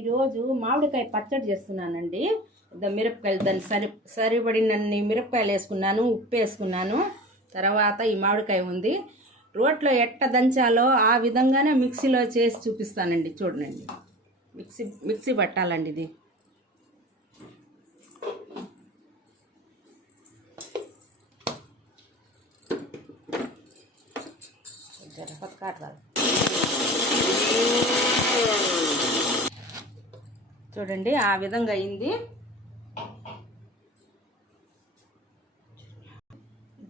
ఈరోజు మామిడికాయ పచ్చడి చేస్తున్నానండి. మిరపకాయలు దాన్ని సరిపడినన్ని మిరపకాయలు వేసుకున్నాను, ఉప్పు వేసుకున్నాను. తర్వాత ఈ మామిడికాయ ఉంది. రోట్లో ఎట్ట దంచాలో ఆ విధంగానే మిక్సీలో చేసి చూపిస్తానండి. చూడండి, మిక్సీ పట్టాలండి ఇది. చూడండి, ఆ విధంగా అయింది.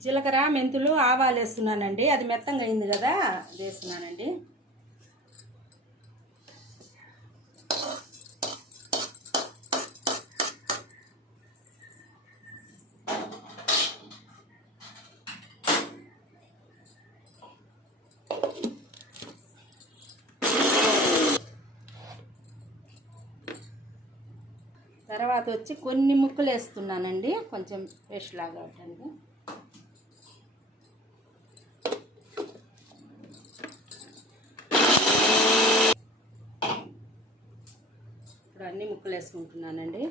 జీలకర్ర, మెంతులు, ఆవాలు వేస్తున్నానండి. అది మెత్తంగా అయింది కదా, వేస్తున్నానండి. తర్వాత వచ్చి కొన్ని ముక్కలు వేస్తున్నానండి, కొంచెం పేస్ట్ లాగా అవటానికి. ఇప్పుడు అన్ని ముక్కలు వేసుకుంటున్నానండి.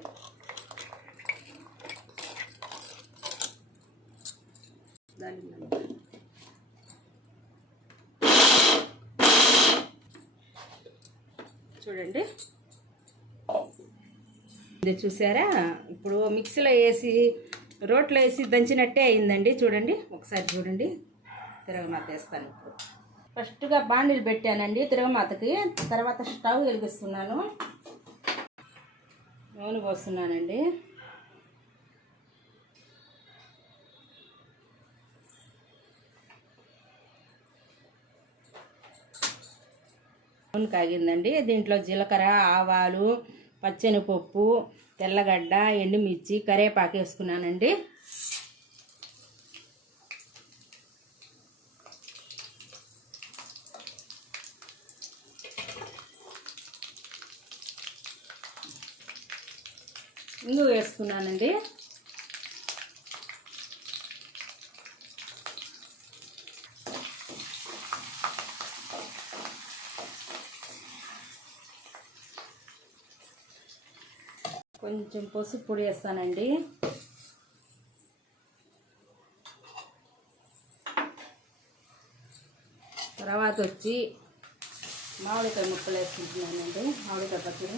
చూడండి, ఇది చూసారా? ఇప్పుడు మిక్సీలో వేసి రోట్లో వేసి దంచినట్టే అయిందండి. చూడండి, ఒకసారి చూడండి. తిరగమాత వేస్తాను. ఇప్పుడు ఫస్ట్గా బాండీలు పెట్టానండి తిరగమాతకి. తర్వాత స్టవ్ వెలిగిస్తున్నాను, నూనె పోస్తున్నానండి. నూనె కాగిందండి. దీంట్లో జీలకర్ర, ఆవాలు, పచ్చెనపప్పు, తెల్లగడ్డ, ఎండుమిర్చి, కరివేపాకు వేసుకున్నానండి. ఇంగు వేసుకున్నానండి. కొంచెం పసుపు పొడి వేస్తానండి. తర్వాత వచ్చి మామిడికాయ ముక్కలు వేసుకుంటున్నానండి. మామిడికాయ పచ్చడి.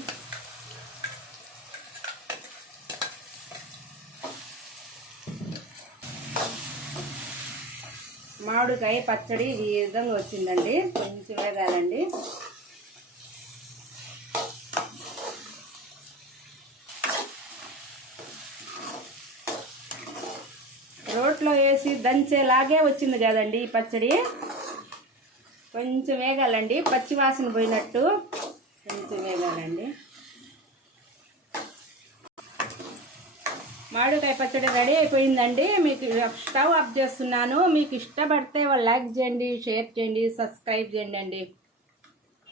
మామిడికాయ పచ్చడి ఈ విధంగా వచ్చిందండి. కొంచెం వేగాలండి. రోట్లో వేసి దంచేలాగే వచ్చింది కదండి ఈ పచ్చడి. కొంచెం వేగాలండి, పచ్చి వాసన పోయినట్టు కొంచెం వేగాలండి. మామిడికాయ పచ్చడి రెడీ అయిపోయిందండి. మీకు స్టవ్ ఆఫ్ చేస్తున్నాను. మీకు ఇష్టపడితే లైక్ చేయండి, షేర్ చేయండి, సబ్స్క్రైబ్ చేయండి అండి.